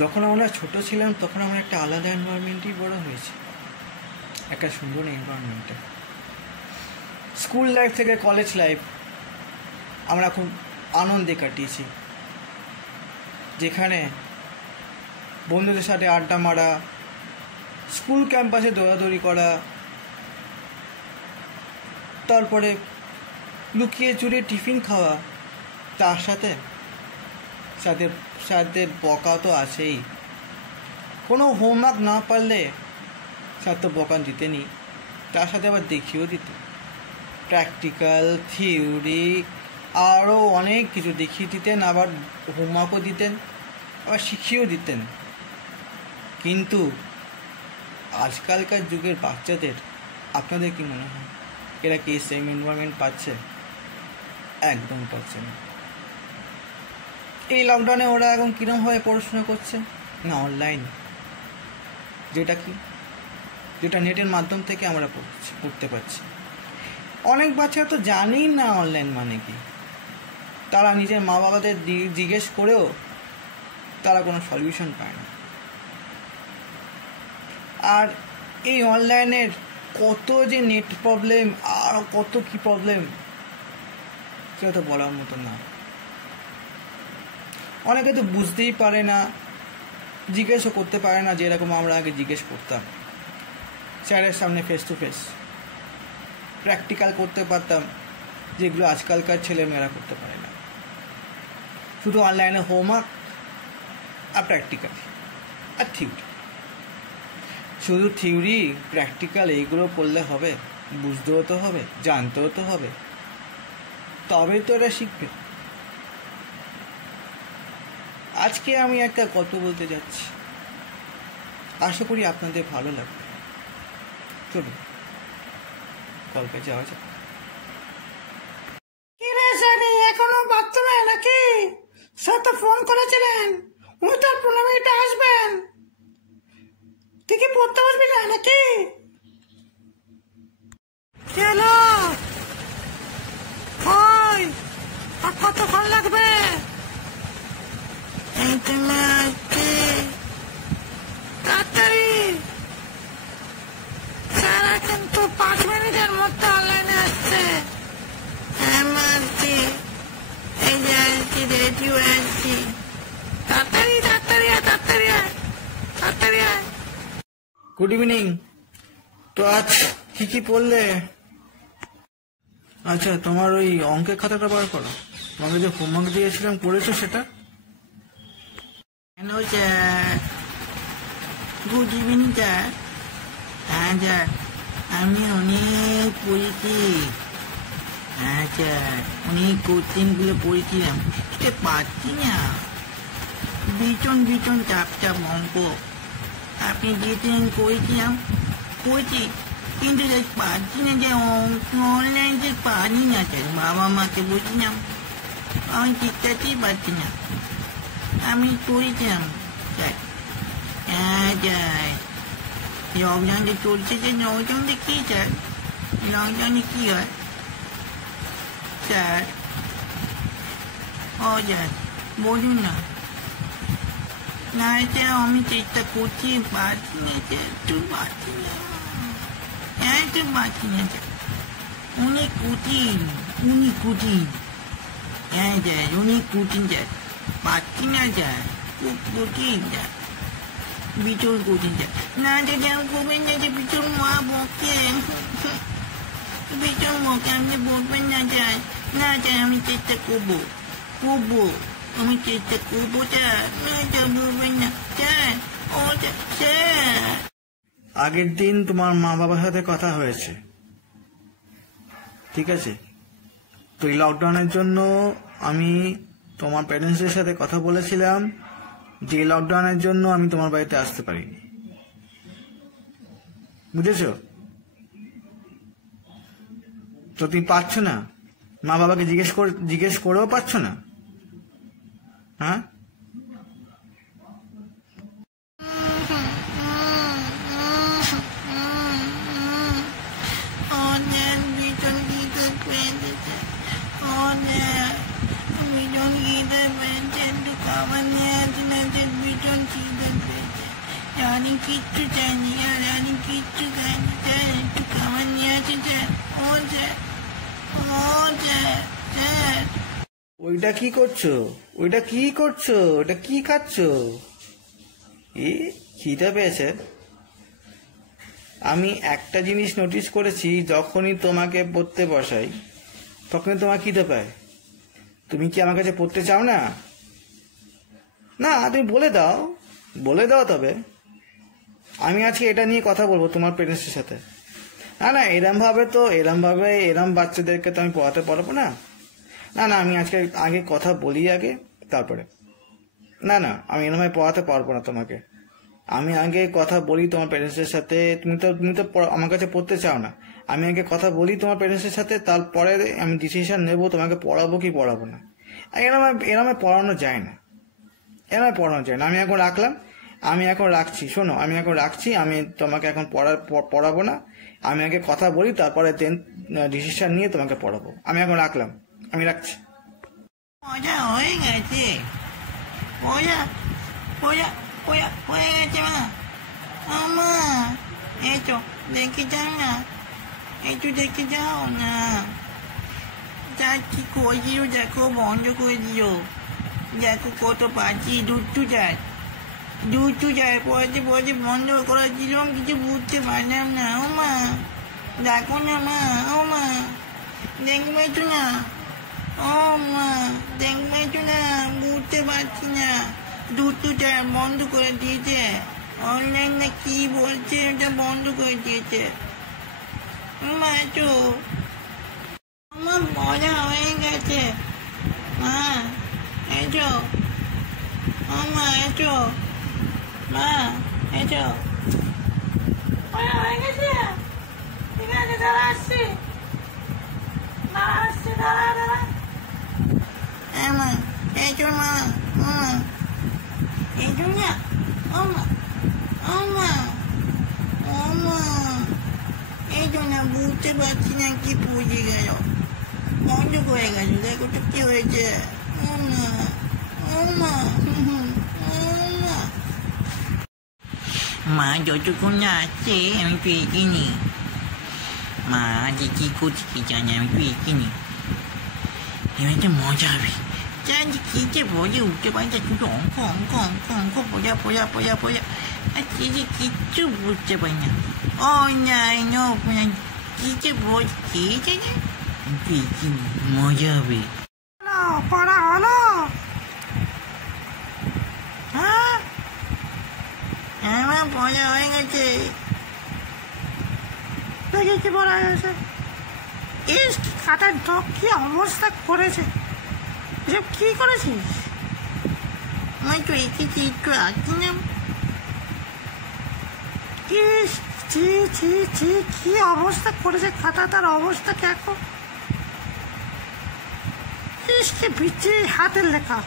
যখন আমরা ছোট ছিলাম তখন আমরা একটা আলাদা এনভায়রনমেন্টেই বড় হয়েছি, একটা সুন্দর এনভায়রনমেন্টে। স্কুল লাইফ থেকে কলেজ লাইফ আমরা খুব আনন্দে কাটিয়েছি, যেখানে বন্ধুদের সাথে আড্ডা মারা, স্কুল ক্যাম্পাসে দৌড়াদৌড়ি করা, তারপরে লুকিয়ে চুরিয়ে টিফিন খাওয়া, তার সাথে সাথে সাথে বকা তো আছেই। কোনো হোমওয়ার্ক না পারলে স্যার তো বকা দিতেনি, তার সাথে আবার দেখিয়েও দিত, প্র্যাকটিক্যাল, থিওরি, আরও অনেক কিছু দেখিয়ে দিতেন, আবার হোমওয়ার্কও দিতেন, আবার শিখিয়েও দিতেন। কিন্তু আজকালকার যুগের বাচ্চাদের আপনাদের কি মনে হয় এরা কি সেম এনভায়রনমেন্ট পাচ্ছে? একদম পাচ্ছে না। এই লকডাউনে ওরা এখন কীরকমভাবে পড়াশোনা করছে না, অনলাইন, যেটা নেটের মাধ্যম থেকে আমরা পড়তে পারছি। অনেক বাচ্চা তো জানেই না অনলাইন মানে কি, তারা নিজের মা বাবাদের জিজ্ঞেস করেও তারা কোনো সলিউশন পায় না। আর এই অনলাইনের কত যে নেট প্রবলেম আর কত কি প্রবলেম সেটা তো বলার মতো না। অনেকে তো বুঝতেই পারে না, জিজ্ঞেসও করতে পারে না, যেরকম আমরা আগে জিজ্ঞেস করতাম, স্যারের সামনে ফেস টু ফেস প্র্যাকটিক্যাল করতে পারতাম, যেগুলো আজকালকার ছেলেমেয়েরা করতে পারে না। শুধু অনলাইনে হোমওয়ার্ক আর প্র্যাকটিক্যাল আর থিওরি। শুধু থিওরি প্র্যাকটিক্যাল এইগুলো করলে হবে? বুঝতেও তো হবে, জানতেও তো হবে, তবেই তো এরা শিখবে। আজকে আমি একটা গল্প বলতে যাচ্ছি, আশা করি আপনাদের ভালো লাগবে। চলুন গল্পে যাওয়া যাক। এখনো বাথরুমে নাকি? স্যার তো ফোন করেছিলেন, উনি তো 15 মিনিটে আসবেন। তুই কি পড়তে বসবি না নাকি? চলো আর কতক্ষণ লাগবে? তাড়াতাড়ি, স্যার কিন্তু 5 মিনিটের মধ্যে অনলাইনে আসছে। এই যে আসছি, রেডিও আসছি, তাড়াতাড়ি তাড়াতাড়ি তাড়াতাড়ি তাড়াতাড়ি। Good evening. তো আজ কি পড়লে? আচ্ছা, তোমার ওই অঙ্কের খাতাটা বার করো, তোমাকে যে হোমওয়ার্ক দিয়েছিলাম পড়েছো সেটা? Hello sir, good evening sir. হ্যাঁ স্যার, আমি অনেক পড়েছি। হ্যাঁ স্যার, অনেক কোশ্চেনগুলো পড়েছিলাম, বুঝতে পারছি না, ভীষণ চাপ অঙ্ক। আপনি যেদিন করেছিলাম করেছি, কিন্তু পারছি না যে অনলাইন যে পারি না স্যার। বাবা মাকে বলছিলাম, আমি ঠিকঠাকই পারছি না। আমি করেছিলাম স্যার। হ্যাঁ স্যার, লকডাউনটা চলছে যে, লকডাউনটা কী স্যার? লকডাউনে কী হয় স্যার? ও স্যার বলুন না। না স্যার, আমি চেষ্টা করছি, পারছি না স্যার, একটু পারছি না। হ্যাঁ, একটু পারছি না স্যার, অনেক কঠিন। হ্যাঁ স্যার, অনেক কঠিন স্যার, পারছি না স্যার, খুব কঠিন স্যার, ভীষণ কঠিন স্যার। না যদি আমি করবেন না যে ভীষণ মা বকে, ভীষণ বকে, আপনি বলবেন না স্যার। না স্যার, আমি চেষ্টা করবো, আমি চেষ্টা করবো স্যার। না স্যার, বলবেন না স্যার। ও স্যার, আগের দিন তোমার মা বাবার সাথে কথা হয়েছে, ঠিক আছে? তো এই লকডাউনের জন্য আমি তোমার প্যারেন্টসদের সাথে কথা বলেছিলাম যে লকডাউনের জন্য আমি তোমার বাড়িতে আসতে পারিনি, বুঝেছো? তো তুমি পারছো না, মা বাবাকে জিজ্ঞেস করেও পারছো না? হ্যাঁ, we don't need a mention to come and have the আমি কিচ্ছু চাইনি, আর আমি কিচ্ছু চাইনি। স্যার একটু খাবার নিয়ে আসি স্যার। ও স্যার, ও স্যার, স্যার। ওইটা কি করছো? ওইটা কি করছো? ওইটা কি খাচ্ছো? খিদে পেয়েছে? আমি একটা জিনিস নোটিস করেছি, যখনই তোমাকে পড়তে বসাই তখনই তোমার খিদে পায়। তুমি কি আমার কাছে পড়তে চাও না? না, তুমি বলে দাও, বলে দাও। তবে আমি আজকে এটা নিয়ে কথা বলবো তোমার পেরেন্টসের সাথে। না না, এরম বাচ্চাদেরকে তো আমি পড়াতে পারবো না। না না, আমি আগে কথা বলি আগে, তারপরে। না না, আমি এরমভাবে পড়াতে পারবো না তোমাকে। আমি আগে কথা বলি তোমার পেরেন্টসের সাথে। তুমি তো আমার কাছে পড়তে চাও না। আমি আগে কথা বলি তোমার পেরেন্টসের সাথে, তারপরে আমি ডিসিশন নেবো তোমাকে পড়াবো কি পড়াবো না। এরমভাবে পড়ানো যায় না, আমি এখন রাখছি। শোনো, আমি এখন রাখছি। আমি তোমাকে এখন পড়াবো না। আমি আগে কথা বলি, তারপরে ডিসিশন নিয়ে তোমাকে পড়াবো। আমি এখন রাখলাম, আমি রাখছি। মজা হয়ে গেছে, মজা হয়ে গেছে মা। আমা এই তো দেখে যাও না, একটু দেখে যাও না। যাচ্ছি, কইছিও দেখো, বন্ধ করে দিও। দেখো কত পাচ্ছি, দুধটু যায় পড়াতে বন্ধ করে দিলাম, কিছু বুঝতে পারলাম না। ও মা দেখো না মা, ও মা দেখবে তো না, ও মা দেখবে তো না, বুঝতে পারছি না। দুধটু যায় বন্ধ করে দিয়েছে, অনলাইন না কি বলছে ওটা বন্ধ করে দিয়েছে। মা তো আমার মজা হয়ে গেছে মা। এসো মা, এসো মা, এসো। মজা হয়ে গেছে, ঠিক আছে, দাঁড়া আসছি, দাঁড়া। মা এসো মা, এসো না। ও মা এসো না, বুঝতে পারছি না কি পুজে গেল, বন্ধ করে গেল। দেখো তো কি হয়েছে। মা যতক্ষণ না আসছে আমি পেয়েছিনি। মা আজকে কি করছি কি জানি, আমি পেয়েছিনি। এবার তো মজা হবে। কি যে বলে উঠতে পারছে, শুধু অঙ্ক পড়া। আর কিচ্ছু বুঝতে পারি না। ও না, কি যে বলছে পেয়েছিনি, মজা হবে। পড়া হলো? হ্যাঁ, আমার পড়া হয়ে গেছে। দেখেছি পড়া হয়ে গেছে। ইস, খাতার ঢোক কি অবস্থা করেছে। এসব কি করেছিস? আমি তো এঁকেছি, একটু আঁকিলাম। ইস, ছি, কি অবস্থা করেছে খাতা, তার অবস্থা দেখো। ইস, কি বিচ্ছিরি হাতের লেখা।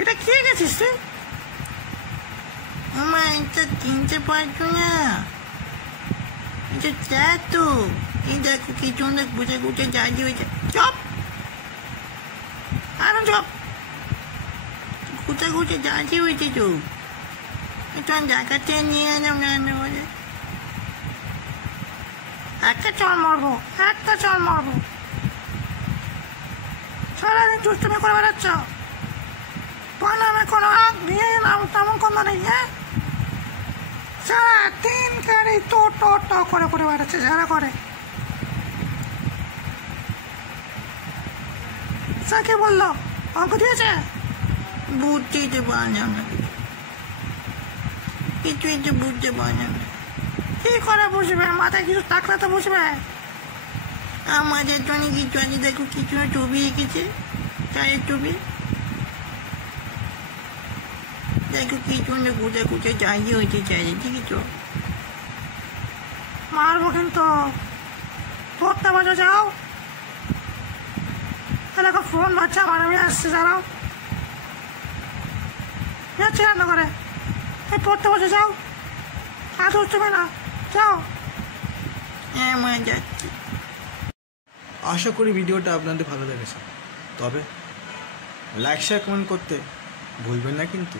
এটা কি গেছিস তুই? আমার এটা কিনতে পারছো না, এটা দেখ তো। এই দেখো কি সুন্দর গুছে জাজি হয়েছে। চপ গুছে জাজি হয়েছে তো। এটা জায়গাতে নিয়ে এলাম না বলে। একটা চল মারবো। সারাদিন দুষ্টুমি করে বেড়াচ্ছ, নামে কোনো নিয়ে নাম তেমন কোনো নেই। হ্যাঁ, সারাদিন গাড়ি টো করে বেড়াচ্ছে, যারা করে। কে বললো অঙ্ক দিয়েছে? বুঝতেই তো পারলাম না, কিছুই তো বুঝতে পারলাম না। কি করে বুঝবে? মাথায় কিছু থাকলে তো বুঝবে। আমাদের জন্য কিছু আছে, দেখো কিছু ছবি এঁকেছে, চায়ের ছবি। দেখো কি সুন্দর গুছে জায়গা হয়েছে চাইলে, ঠিকই তো। মারবো কিন্তু। পড়তে বসে যাও। দেখো ফোন বাচ্চা আমার, আমি আসছি, দাঁড়াও। যাচ্ছি রান্না করে। এই পড়তে বসে যাও, হাত উঠবে না, যাও। হ্যাঁ মা, যাচ্ছি। আশা করি ভিডিওটা আপনাদের ভালো লেগেছে। তবে লাইক শেয়ার কমেন্ট করতে ভুলবেন না কিন্তু।